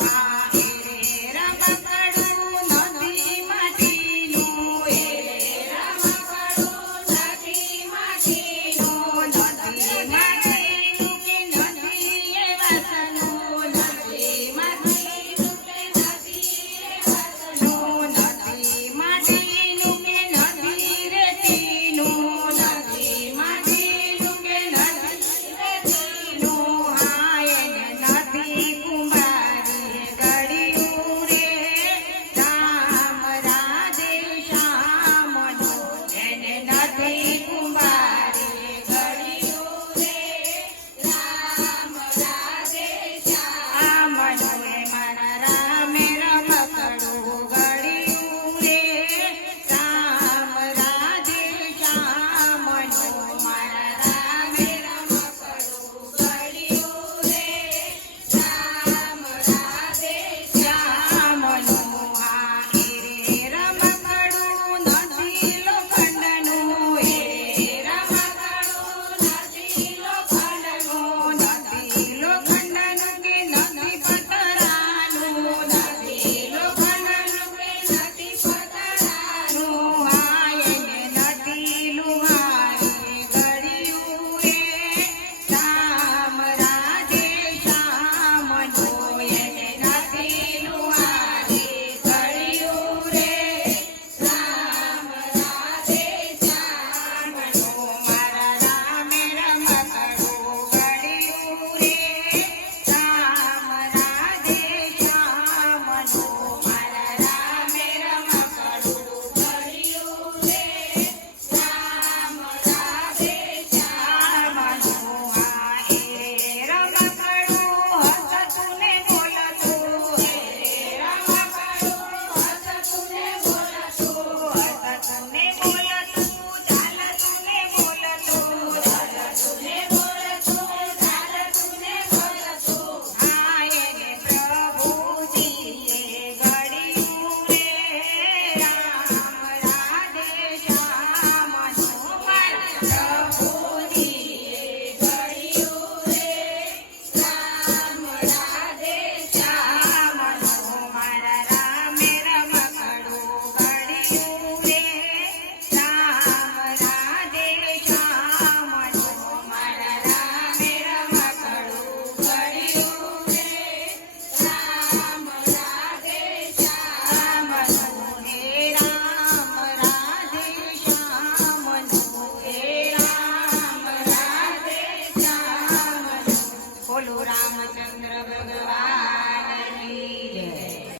one.